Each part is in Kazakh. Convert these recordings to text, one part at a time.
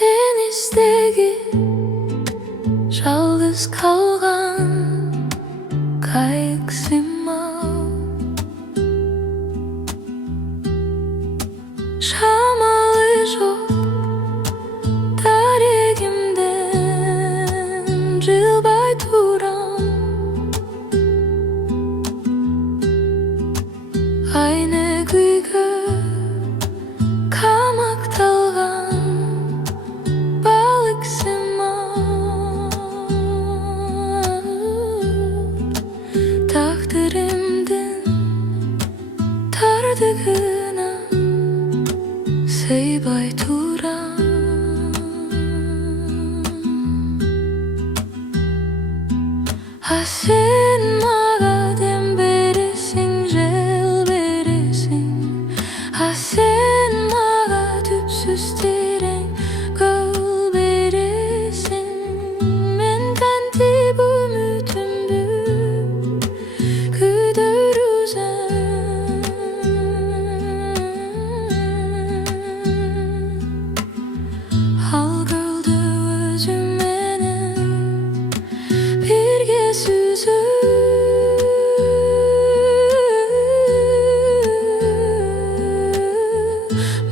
Denizdeki жалғыз қалған қайықсымау, шамалы жоқ тарихымдан жылбай тұрам. Айны күйге қамақталған тардығына сыйбай тұрам. Сен маған дем бересің, жел бересің. Сен маған түпсіз терең гүл бересің. Мен кантип үмітімді Ал гүлді өзіменен бірге сүзіп,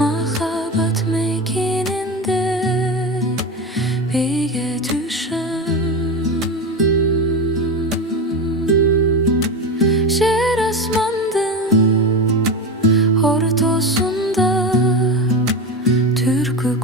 махаббат мекенінде бірге түшіп. Жер асмандың ортасында түркік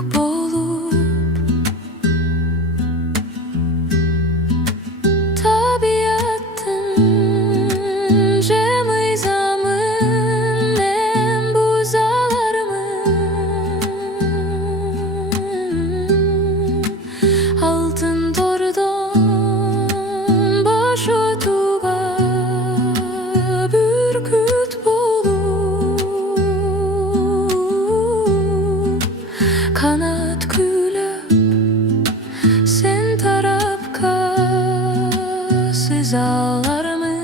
kanat külüp sen tarafka sızalarımın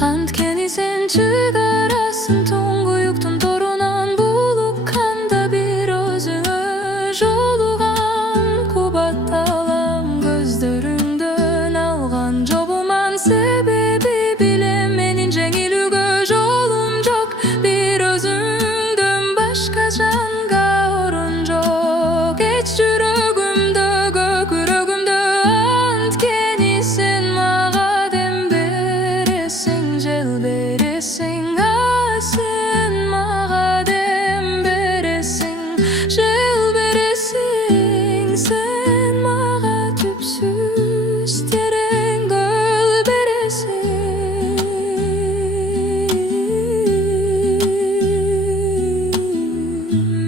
Antkeni sen çıkarasın Tonguyuktun torunan bulup kanda bir özüne joluğan kubattalan gözlerinden algan jobuman sebebi bilemenin jеңилүүгө жолум жок bir özüңдөн башка жанга орун жок эч жүрөгүмдө көкүрөгүмдө анткени сен мага дем бересиң жел бересиң сен мага дем бересиң жел бересиң сен мага түпсүз терең гүл бересиң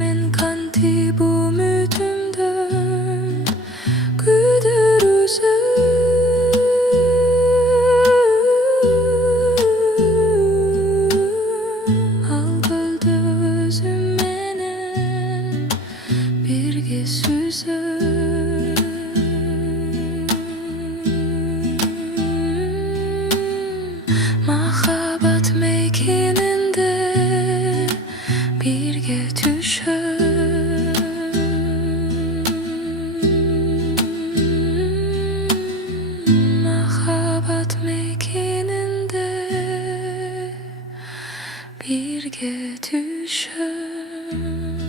мен кантип үмүтүмдөн күдүрүзүм ал гүлдү өзүм менен бирге сүзүп махаббат мекенинде бирге түшүп махаббат мекенинде бирге түшүп